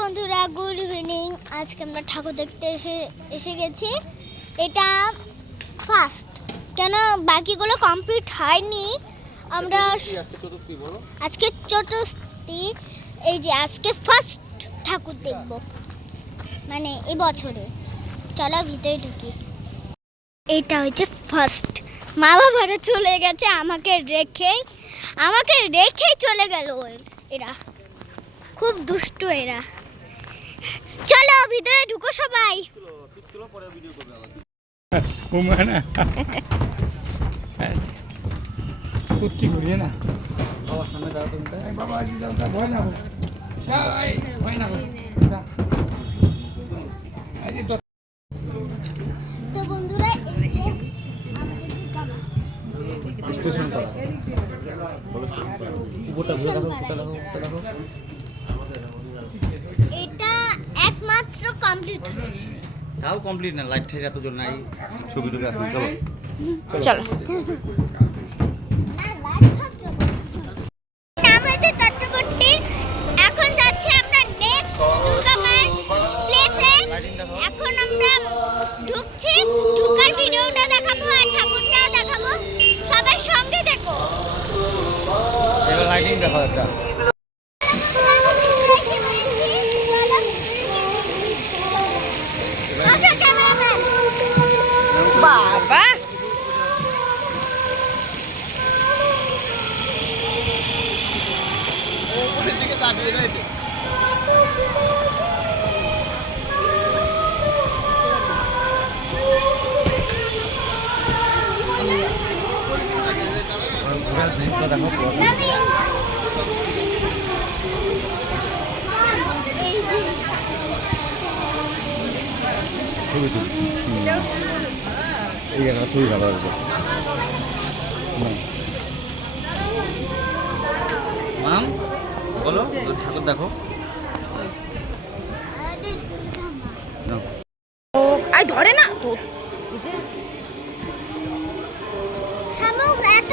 বন্ধুরা good evening আজকে আমরা ঠাকুর দেখতে এসে এসে গেছি। এটা ফার্স্ট কেন? বাকিগুলো কমপ্লিট হয়নি। আমরা আজকে চতুর্থী এই যে আজকে ফার্স্ট ঠাকুর দেখব। মানে এ বছরে। চলো ভিতরে ঢুকি। এটা হচ্ছে ফার্স্ট মা বাবারা চলে গেছে আমাকে রেখে। আমাকে রেখে চলে গেল এরা। খুব দুষ্টু এরা। চলো ভিতরে ঢুকো সবাই। তুলো পরে ভিডিও করবে আবার ওমানা কুত্তি ঘুরিয়ে না। বাবার সামনে দাঁড়া তুমি বাবা ভয় ভয় তো বন্ধুরা। স্টেশন পাড়া বলো স্টেশন পাড়া। উপরটা ঘুরে দেখো উপরটা দেখো উপরটা দেখো এটা একমাত্র কমপ্লিট হয়েছে তাও কমপ্লিট না লাইট ঠাইট এত জল নাই। ছবি টবি আসুন চলো। চলো। এখন আমরা নেক্সট দুর্গা মায়ের প্লেসে এখন আমরা ঢুকছি। ঢুকার ভিডিওটা দেখাবো আর ঠাকুরটাও দেখাবো। সবার সঙ্গে দেখো। এবার লাইটিং দেখো একটা। ঘুরে আসুন উপরটা দেখো ছবি তুলি এই জায়গাটা ছবি ভালো আসবে চলো ঠাকুর দেখো। আই ধরে না তো এত